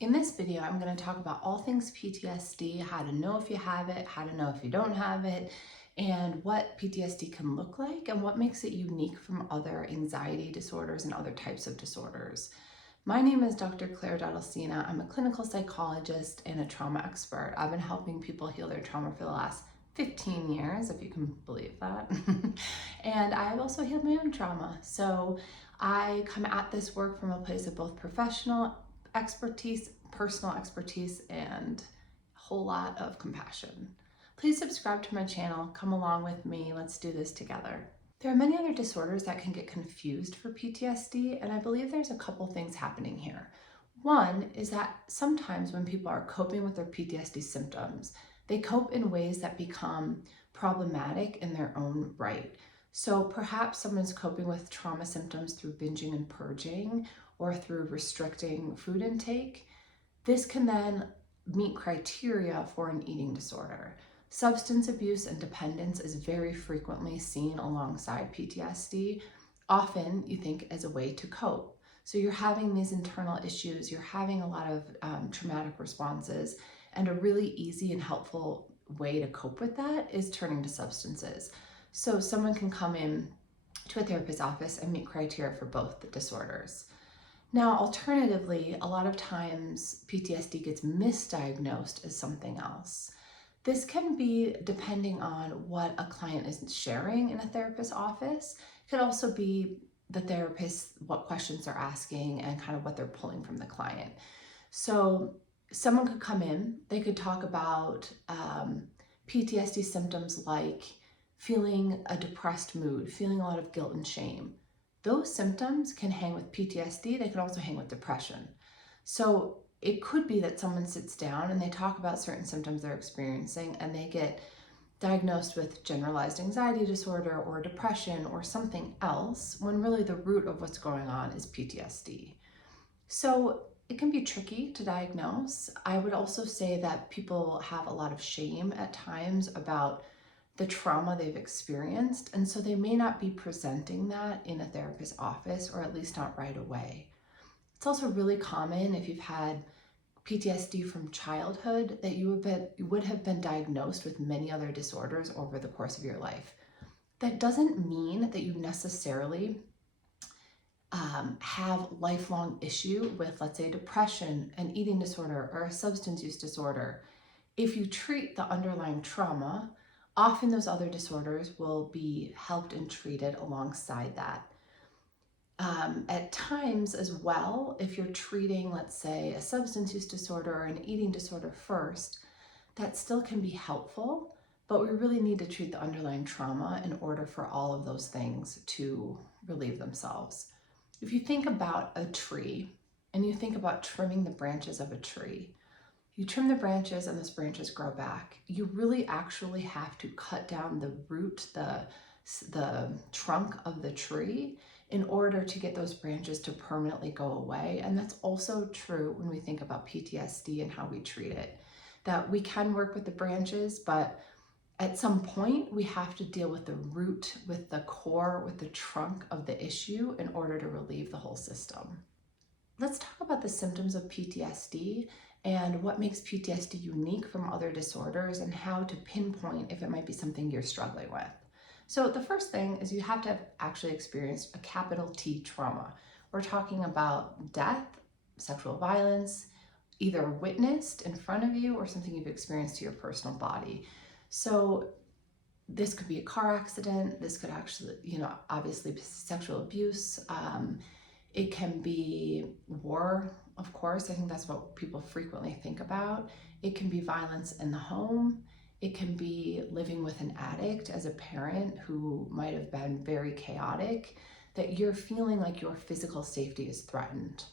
In this video, I'm going to talk about all things PTSD, how to know if you have it, how to know if you don't have it, and what PTSD can look like and what makes it unique from other anxiety disorders and other types of disorders. My name is Dr. Dowdle Cina. I'm a clinical psychologist and a trauma expert. I've been helping people heal their trauma for the last 15 years, if you can believe that. And I've also healed my own trauma. So I come at this work from a place of both professional expertise, personal expertise, and a whole lot of compassion. Please subscribe to my channel, come along with me, let's do this together. There are many other disorders that can get confused for PTSD, and I believe there's a couple things happening here. One is that sometimes when people are coping with their PTSD symptoms, they cope in ways that become problematic in their own right. So perhaps someone's coping with trauma symptoms through binging and purging or through restricting food intake. This can then meet criteria for an eating disorder. Substance abuse and dependence is very frequently seen alongside PTSD, often you think as a way to cope. So you're having these internal issues, you're having a lot of traumatic responses, and a really easy and helpful way to cope with that is turning to substances. So someone can come in to a therapist's office and meet criteria for both the disorders. Now, alternatively, a lot of times PTSD gets misdiagnosed as something else. This can be depending on what a client is sharing in a therapist's office. It could also be the therapist, what questions they're asking and kind of what they're pulling from the client. So someone could come in, they could talk about PTSD symptoms like feeling a depressed mood, feeling a lot of guilt and shame. Those symptoms can hang with PTSD, they can also hang with depression. So it could be that someone sits down and they talk about certain symptoms they're experiencing and they get diagnosed with generalized anxiety disorder or depression or something else, when really the root of what's going on is PTSD. So it can be tricky to diagnose. I would also say that people have a lot of shame at times about the trauma they've experienced, and so they may not be presenting that in a therapist's office, or at least not right away. It's also really common if you've had PTSD from childhood that you would have been diagnosed with many other disorders over the course of your life. That doesn't mean that you necessarily have lifelong issue with, let's say, depression, an eating disorder, or a substance use disorder. If you treat the underlying trauma, often those other disorders will be helped and treated alongside that. At times as well, if you're treating, let's say, a substance use disorder or an eating disorder first, that still can be helpful, but we really need to treat the underlying trauma in order for all of those things to relieve themselves. If you think about a tree and you think about trimming the branches of a tree, you trim the branches and those branches grow back. You really actually have to cut down the root, the trunk of the tree in order to get those branches to permanently go away. And that's also true when we think about PTSD and how we treat it. That we can work with the branches, but at some point we have to deal with the root, with the core, with the trunk of the issue in order to relieve the whole system. Let's talk about the symptoms of PTSD and what makes PTSD unique from other disorders and how to pinpoint if it might be something you're struggling with. So the first thing is you have to have actually experienced a capital T trauma. We're talking about death, sexual violence, either witnessed in front of you or something you've experienced to your personal body. So this could be a car accident, this could actually, obviously sexual abuse, it can be war, of course. I think that's what people frequently think about. It can be violence in the home. It can be living with an addict as a parent who might have been very chaotic, that you're feeling like your physical safety is threatened.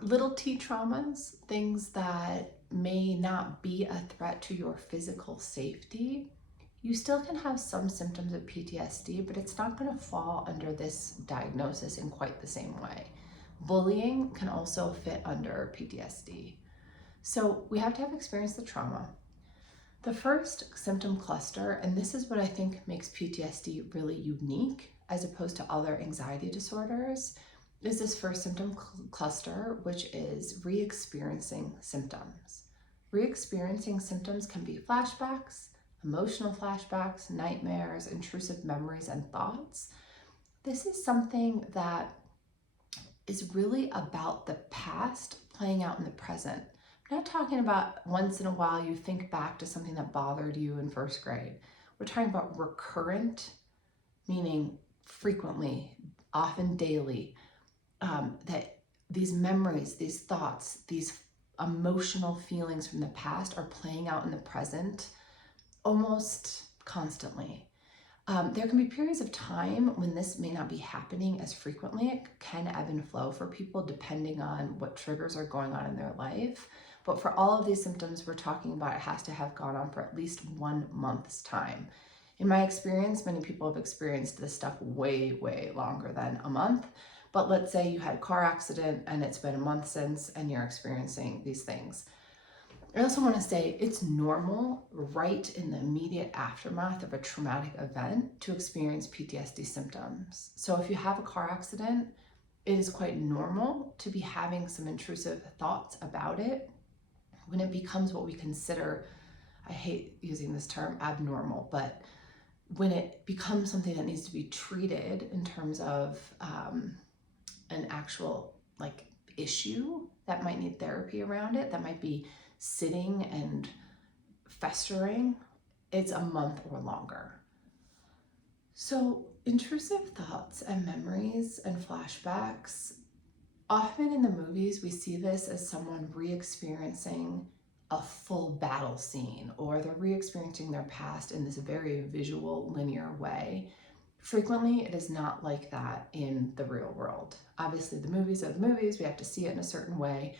Little t traumas, things that may not be a threat to your physical safety, you still can have some symptoms of PTSD, but it's not going to fall under this diagnosis in quite the same way. Bullying can also fit under PTSD. So we have to have experienced the trauma. The first symptom cluster, and this is what I think makes PTSD really unique as opposed to other anxiety disorders, is this first symptom cluster, which is re-experiencing symptoms. Re-experiencing symptoms can be flashbacks, emotional flashbacks, nightmares, intrusive memories, and thoughts. This is something that is really about the past playing out in the present. I'm not talking about once in a while you think back to something that bothered you in first grade. We're talking about recurrent, meaning frequently, often daily, that these memories, these thoughts, these emotional feelings from the past are playing out in the present almost constantly. There can be periods of time when this may not be happening as frequently. It can ebb and flow for people depending on what triggers are going on in their life. But for all of these symptoms we're talking about, it has to have gone on for at least 1 month's time. In my experience, many people have experienced this stuff way, way longer than a month. But let's say you had a car accident and it's been a month since and you're experiencing these things. I also want to say it's normal right in the immediate aftermath of a traumatic event to experience PTSD symptoms. So if you have a car accident, it is quite normal to be having some intrusive thoughts about it. When it becomes what we consider, I hate using this term, abnormal, but when it becomes something that needs to be treated in terms of an actual issue that might need therapy around it, that might be sitting and festering, it's a month or longer. So intrusive thoughts and memories and flashbacks, often in the movies we see this as someone re-experiencing a full battle scene, or they're re-experiencing their past in this very visual, linear way. Frequently, it is not like that in the real world. Obviously, the movies are the movies, we have to see it in a certain way,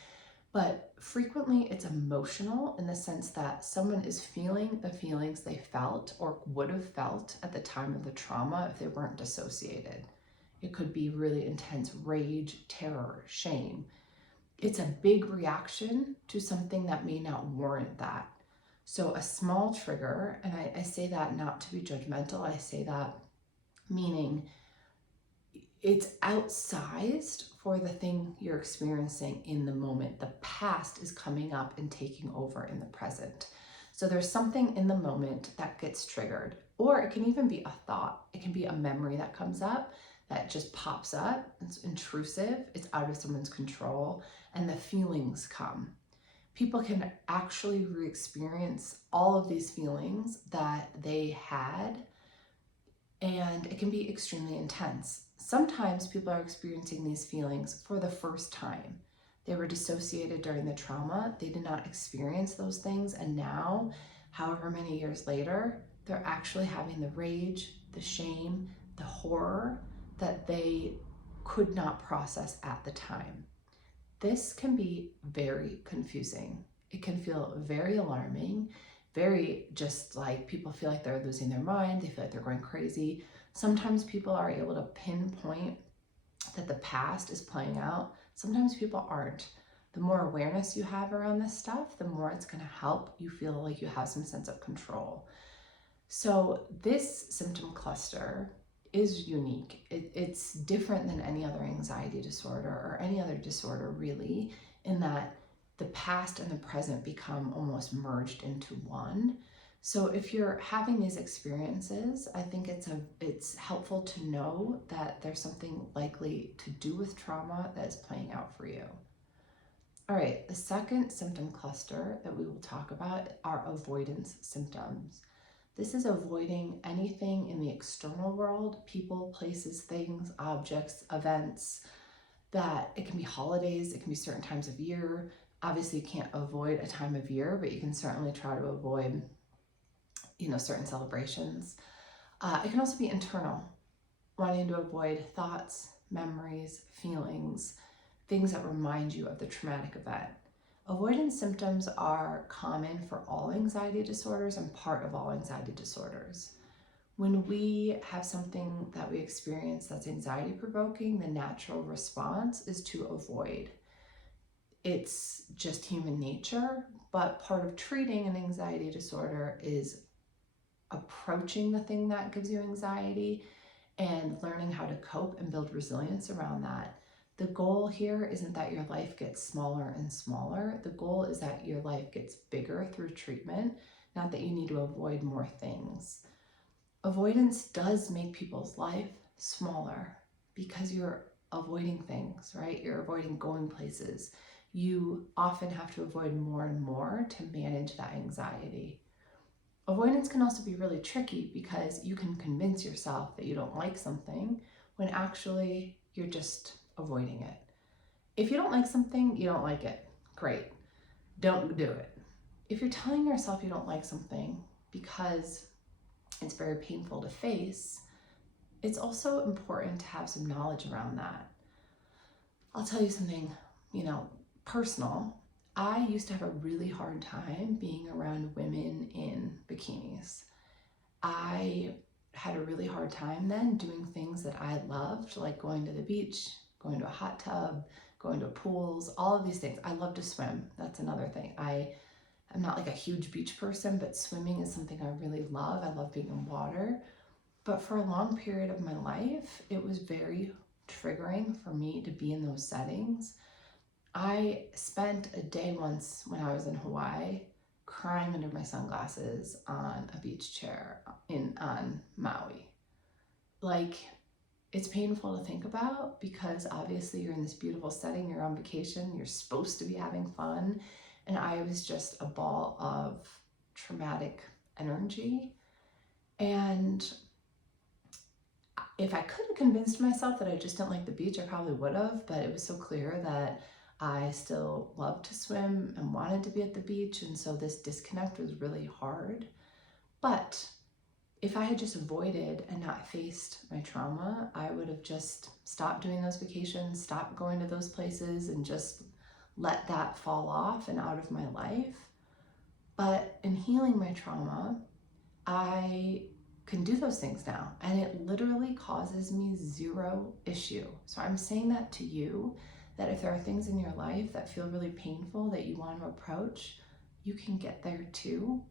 but frequently it's emotional in the sense that someone is feeling the feelings they felt or would have felt at the time of the trauma if they weren't dissociated. It could be really intense rage, terror, shame. It's a big reaction to something that may not warrant that. So a small trigger, and I say that not to be judgmental, I say that meaning it's outsized for the thing you're experiencing in the moment. The past is coming up and taking over in the present. So there's something in the moment that gets triggered, or it can even be a thought. It can be a memory that comes up that just pops up. It's intrusive, it's out of someone's control, and the feelings come. People can actually re-experience all of these feelings that they had, and it can be extremely intense. Sometimes people are experiencing these feelings for the first time. They were dissociated during the trauma, they did not experience those things, and now, however many years later, they're actually having the rage, the shame, the horror that they could not process at the time. This can be very confusing. It can feel very alarming, very just like people feel like they're losing their mind, they feel like they're going crazy. Sometimes people are able to pinpoint that the past is playing out. Sometimes people aren't. The more awareness you have around this stuff, the more it's going to help you feel like you have some sense of control. So this symptom cluster is unique. It's different than any other anxiety disorder or any other disorder really, in that the past and the present become almost merged into one. So if you're having these experiences, I think it's helpful to know that there's something likely to do with trauma that is playing out for you. All right, the second symptom cluster that we will talk about are avoidance symptoms. This is avoiding anything in the external world, people, places, things, objects, events, that it can be holidays, it can be certain times of year. Obviously you can't avoid a time of year, but you can certainly try to avoid, certain celebrations. It can also be internal, wanting to avoid thoughts, memories, feelings, things that remind you of the traumatic event. Avoidance symptoms are common for all anxiety disorders and part of all anxiety disorders. When we have something that we experience that's anxiety provoking, the natural response is to avoid. It's just human nature, but part of treating an anxiety disorder is approaching the thing that gives you anxiety and learning how to cope and build resilience around that. The goal here isn't that your life gets smaller and smaller. The goal is that your life gets bigger through treatment, not that you need to avoid more things. Avoidance does make people's life smaller because you're avoiding things, right? You're avoiding going places. You often have to avoid more and more to manage that anxiety. Avoidance can also be really tricky because you can convince yourself that you don't like something when actually you're just avoiding it. If you don't like something, you don't like it. Great. Don't do it. If you're telling yourself you don't like something because it's very painful to face, it's also important to have some knowledge around that. I'll tell you something, personal. I used to have a really hard time being around women in bikinis. I had a really hard time then doing things that I loved, like going to the beach, going to a hot tub, going to pools, all of these things. I love to swim. That's another thing. I'm not like a huge beach person, but swimming is something I really love. I love being in water. But for a long period of my life, it was very triggering for me to be in those settings. I spent a day once when I was in Hawaii crying under my sunglasses on a beach chair on Maui. Like, it's painful to think about because obviously you're in this beautiful setting, you're on vacation, you're supposed to be having fun, and I was just a ball of traumatic energy. And if I could have convinced myself that I just didn't like the beach, I probably would have, but it was so clear that I still loved to swim and wanted to be at the beach, and so this disconnect was really hard. But if I had just avoided and not faced my trauma, I would have just stopped doing those vacations, stopped going to those places, and just let that fall off and out of my life. But in healing my trauma, I can do those things now, and it literally causes me zero issue. So I'm saying that to you, that if there are things in your life that feel really painful that you want to approach, you can get there too.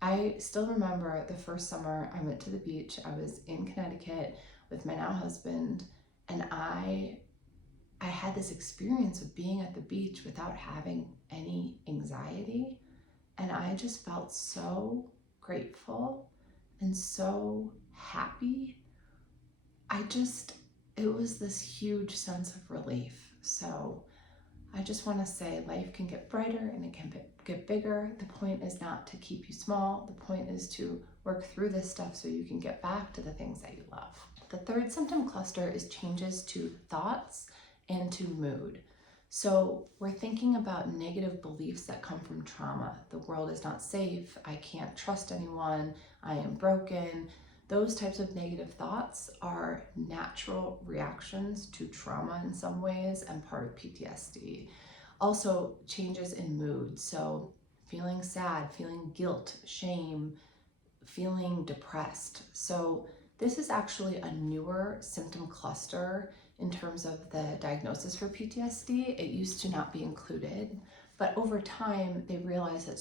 I still remember the first summer I went to the beach. I was in Connecticut with my now husband, and I had this experience of being at the beach without having any anxiety, and I just felt so grateful and so happy. It was this huge sense of relief. So I just want to say life can get brighter and it can get bigger. The point is not to keep you small. The point is to work through this stuff so you can get back to the things that you love. The third symptom cluster is changes to thoughts and to mood. So we're thinking about negative beliefs that come from trauma. The world is not safe. I can't trust anyone. I am broken. Those types of negative thoughts are natural reactions to trauma in some ways and part of PTSD. Also, changes in mood. So feeling sad, feeling guilt, shame, feeling depressed. So this is actually a newer symptom cluster in terms of the diagnosis for PTSD. It used to not be included, but over time they realized that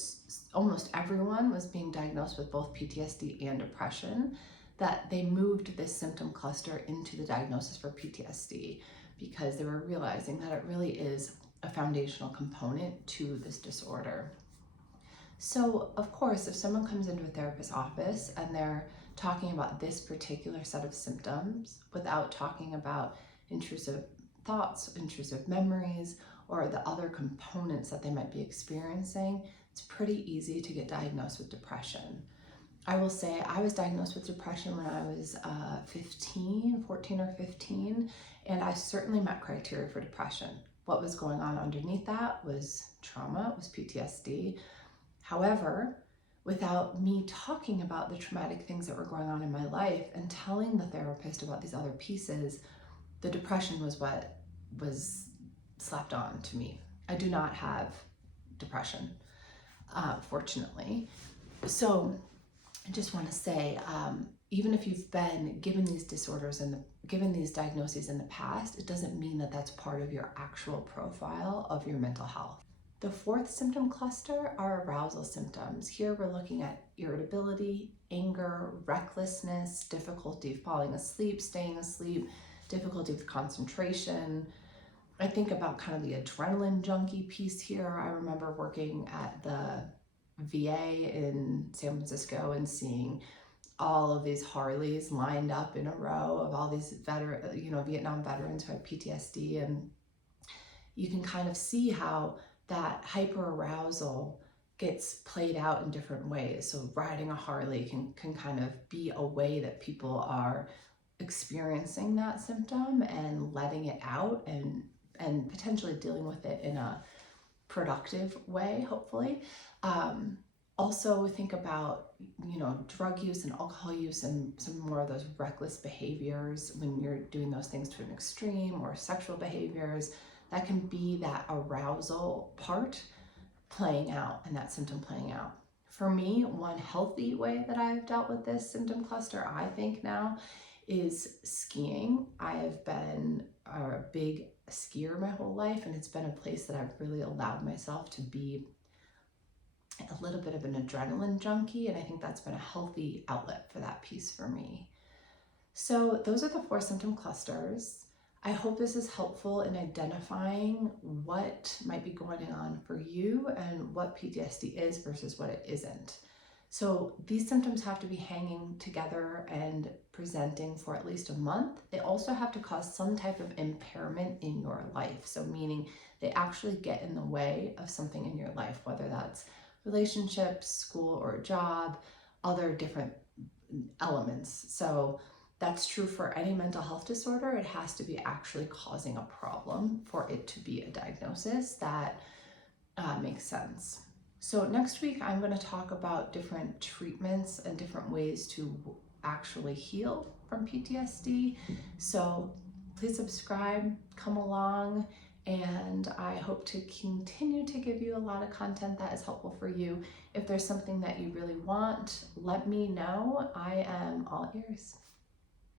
almost everyone was being diagnosed with both PTSD and depression, that they moved this symptom cluster into the diagnosis for PTSD because they were realizing that it really is a foundational component to this disorder. So, of course, if someone comes into a therapist's office and they're talking about this particular set of symptoms without talking about intrusive thoughts, intrusive memories, or the other components that they might be experiencing, it's pretty easy to get diagnosed with depression. I will say I was diagnosed with depression when I was 14 or 15, and I certainly met criteria for depression. What was going on underneath that was trauma, was PTSD. However, without me talking about the traumatic things that were going on in my life and telling the therapist about these other pieces, the depression was what was slapped on to me. I do not have depression, fortunately. So I just want to say, even if you've been given these disorders and given these diagnoses in the past, it doesn't mean that that's part of your actual profile of your mental health. The fourth symptom cluster are arousal symptoms. Here we're looking at irritability, anger, recklessness, difficulty falling asleep, staying asleep, difficulty with concentration. I think about kind of the adrenaline junkie piece here. I remember working at the VA in San Francisco and seeing all of these Harleys lined up in a row of all these Vietnam veterans who had PTSD, and you can kind of see how that hyperarousal gets played out in different ways. So riding a Harley can kind of be a way that people are experiencing that symptom and letting it out, and potentially dealing with it in a productive way, hopefully. Also think about, drug use and alcohol use and some more of those reckless behaviors when you're doing those things to an extreme, or sexual behaviors that can be that arousal part playing out and that symptom playing out. For me, one healthy way that I've dealt with this symptom cluster, I think now, is skiing. I have been a big skier my whole life, and it's been a place that I've really allowed myself to be a little bit of an adrenaline junkie, and I think that's been a healthy outlet for that piece for me. So those are the 4 symptom clusters. I hope this is helpful in identifying what might be going on for you and what PTSD is versus what it isn't. So these symptoms have to be hanging together and presenting for at least a month. They also have to cause some type of impairment in your life. So meaning they actually get in the way of something in your life, whether that's relationships, school or job, other different elements. So that's true for any mental health disorder. It has to be actually causing a problem for it to be a diagnosis that makes sense. So next week, I'm going to talk about different treatments and different ways to actually heal from PTSD. So please subscribe, come along, and I hope to continue to give you a lot of content that is helpful for you. If there's something that you really want, let me know. I am all ears.